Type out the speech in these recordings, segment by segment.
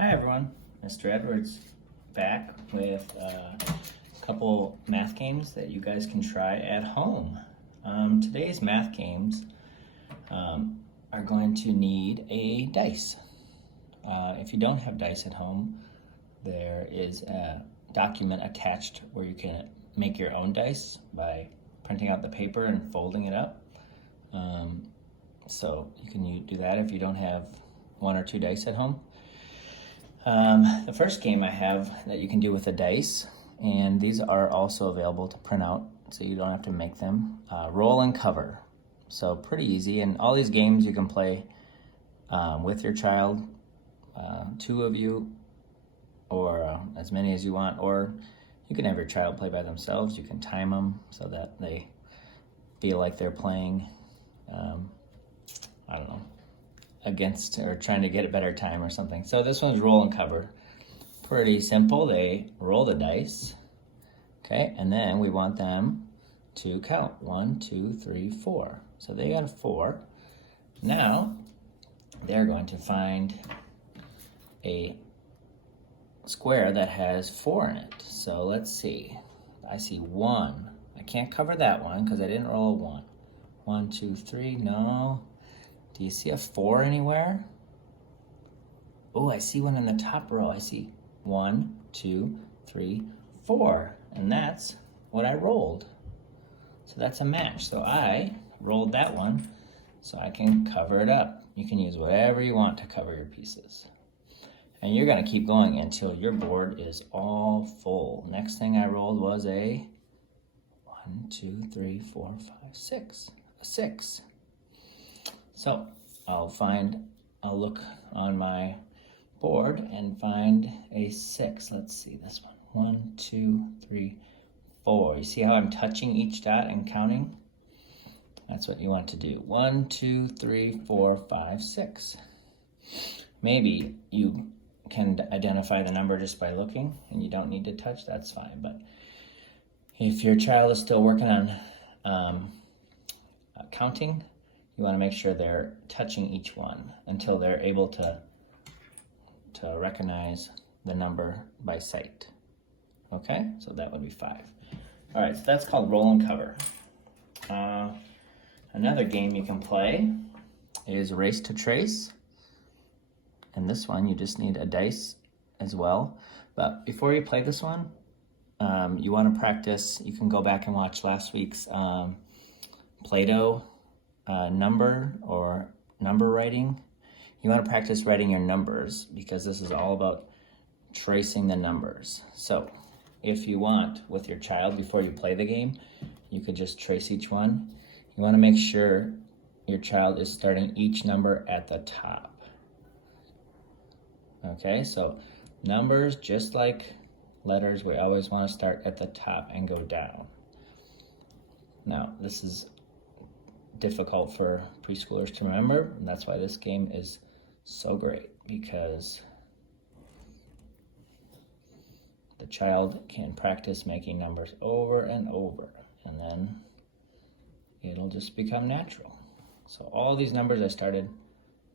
Hi everyone, Mr. Edwards back with a couple math games that you guys can try at home. Today's math games are going to need a dice. If you don't have dice at home, there is a document attached where you can make your own dice by printing out the paper and folding it up. So you can do that if you don't have one or two dice at home. The first game I have that you can do with the dice, and these are also available to print out so you don't have to make them, roll and cover. So pretty easy, and all these games you can play with your child, two of you, or as many as you want, or you can have your child play by themselves. You can time them so that they feel like they're playing, I don't know, against or trying to get a better time or something. So this one's roll and cover. Pretty simple. They roll the dice, okay, and then we want them to count 1, 2, 3, 4. So they got a 4. Now they're going to find a square that has 4 in it. So let's see. I see 1. I can't cover that one because I didn't roll a 1. 1, 2, 3. No. Do you see a 4 anywhere? Oh, I see one in the top row. I see 1, 2, 3, 4. And that's what I rolled. So that's a match. So I rolled that one so I can cover it up. You can use whatever you want to cover your pieces. And you're going to keep going until your board is all full. Next thing I rolled was a 1, 2, 3, 4, 5, 6. A 6. So I'll look on my board and find a 6. Let's see this one. 1, 2, 3, 4. You see how I'm touching each dot and counting? That's what you want to do. 1, 2, 3, 4, 5, 6. Maybe you can identify the number just by looking and you don't need to touch, that's fine. But if your child is still working on counting, you want to make sure they're touching each one until they're able to recognize the number by sight. Okay, so that would be 5. All right, so that's called roll and cover. Another game you can play is Race to Trace. And this one, you just need a dice as well. But before you play this one, you want to practice. You can go back and watch last week's Play-Doh number writing. You want to practice writing your numbers because this is all about tracing the numbers. So if you want with your child before you play the game, you could just trace each one. You want to make sure your child is starting each number at the top. Okay, so numbers, just like letters, we always want to start at the top and go down. Now, this is difficult for preschoolers to remember, and that's why this game is so great, because the child can practice making numbers over and over, and then it'll just become natural. So all these numbers I started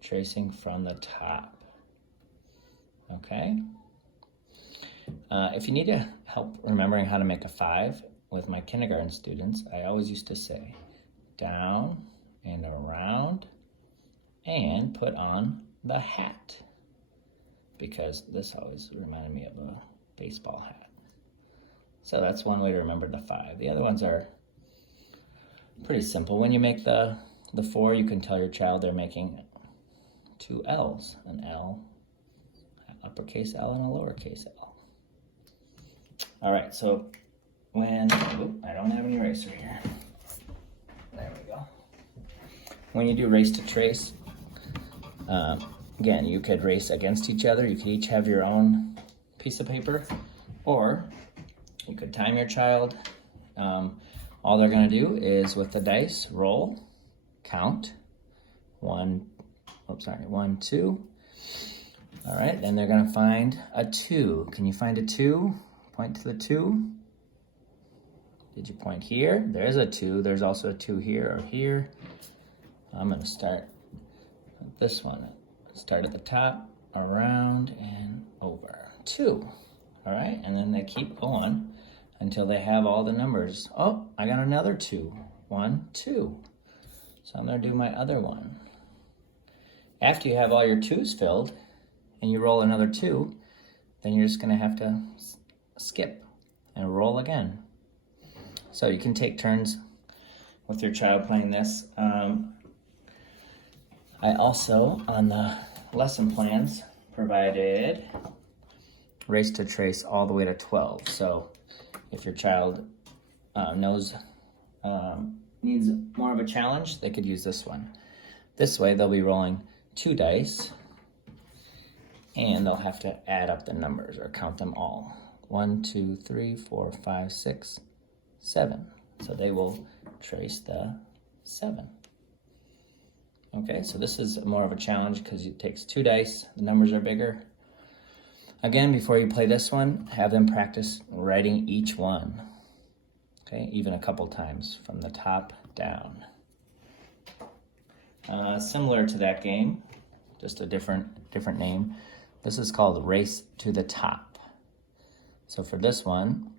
tracing from the top. Okay? If you need help remembering how to make a 5 with my kindergarten students, I always used to say, down and around and put on the hat, because this always reminded me of a baseball hat. So that's one way to remember the 5. The other ones are pretty simple. When you make the 4, you can tell your child they're making 2 L's, an L, an uppercase L, and a lowercase L. All right, so I don't have any eraser here. There we go. When you do Race to Trace, again, you could race against each other. You could each have your own piece of paper, or you could time your child. All they're going to do is, with the dice, roll, count, 1, 2. All right, then they're going to find a 2. Can you find a 2? Point to the 2. Did you point here? There's a 2. There's also a 2 here or here. I'm going to start with this one. Start at the top around and over. 2. All right, and then they keep going until they have all the numbers. Oh, I got another 2. 1, 2. So I'm gonna do my other one. After you have all your 2s filled and you roll another 2, then you're just gonna have to skip and roll again. So you can take turns with your child playing this. I also, on the lesson plans, provided Race to Trace all the way to 12. So if your child needs more of a challenge, they could use this one. This way they'll be rolling 2 dice and they'll have to add up the numbers or count them all. 1, 2, 3, 4, 5, 6, 7. So they will trace the 7. Okay, so this is more of a challenge because it takes 2 dice, the numbers are bigger. Again, before you play this one, have them practice writing each one. Okay, even a couple times from the top down. Similar to that game, just a different name. This is called Race to the Top. So for this one,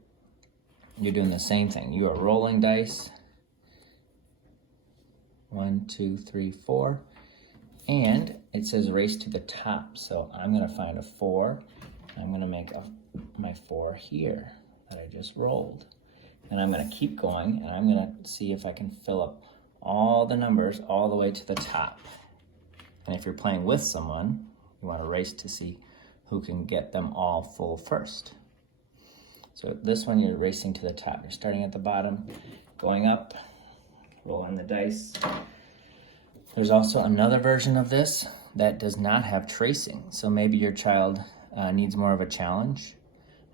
you're doing the same thing. You are rolling dice. 1, 2, 3, 4. And it says race to the top. So I'm gonna find a 4. I'm gonna make my 4 here that I just rolled. And I'm gonna keep going and I'm gonna see if I can fill up all the numbers all the way to the top. And if you're playing with someone, you wanna race to see who can get them all full first. So this one, you're racing to the top. You're starting at the bottom, going up, rolling the dice. There's also another version of this that does not have tracing. So maybe your child needs more of a challenge,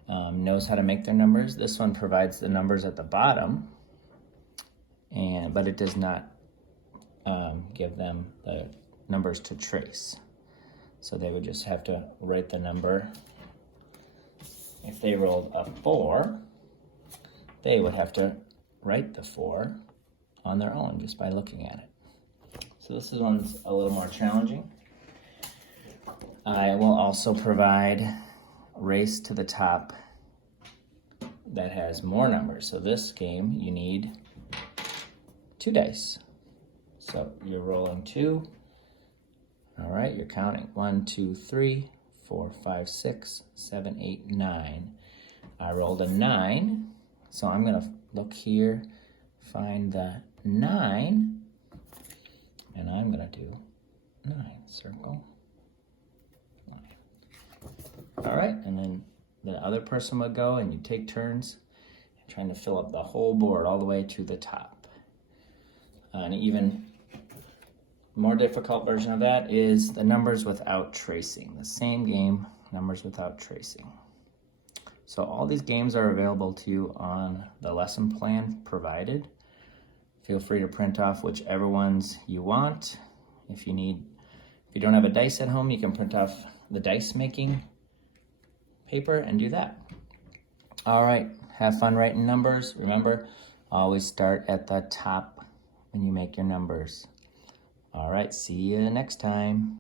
knows how to make their numbers. This one provides the numbers at the bottom, but it does not give them the numbers to trace. So they would just have to write the number. If they rolled a 4, they would have to write the 4 on their own just by looking at it. So this one's a little more challenging. I will also provide Race to the Top that has more numbers. So this game, you need 2 dice. So you're rolling 2. All right, you're counting 1, 2, 3, 4, 5, 6, 7, 8, 9. I rolled a 9, so I'm gonna look here, find the 9, and I'm gonna do 9, circle 9. All right, and then the other person would go and you take turns trying to fill up the whole board all the way to the top. And even more difficult version of that is the numbers without tracing. The same game, numbers without tracing. So all these games are available to you on the lesson plan provided. Feel free to print off whichever ones you want. If you don't have a dice at home, you can print off the dice making paper and do that. All right, have fun writing numbers. Remember, always start at the top when you make your numbers. All right, see you next time.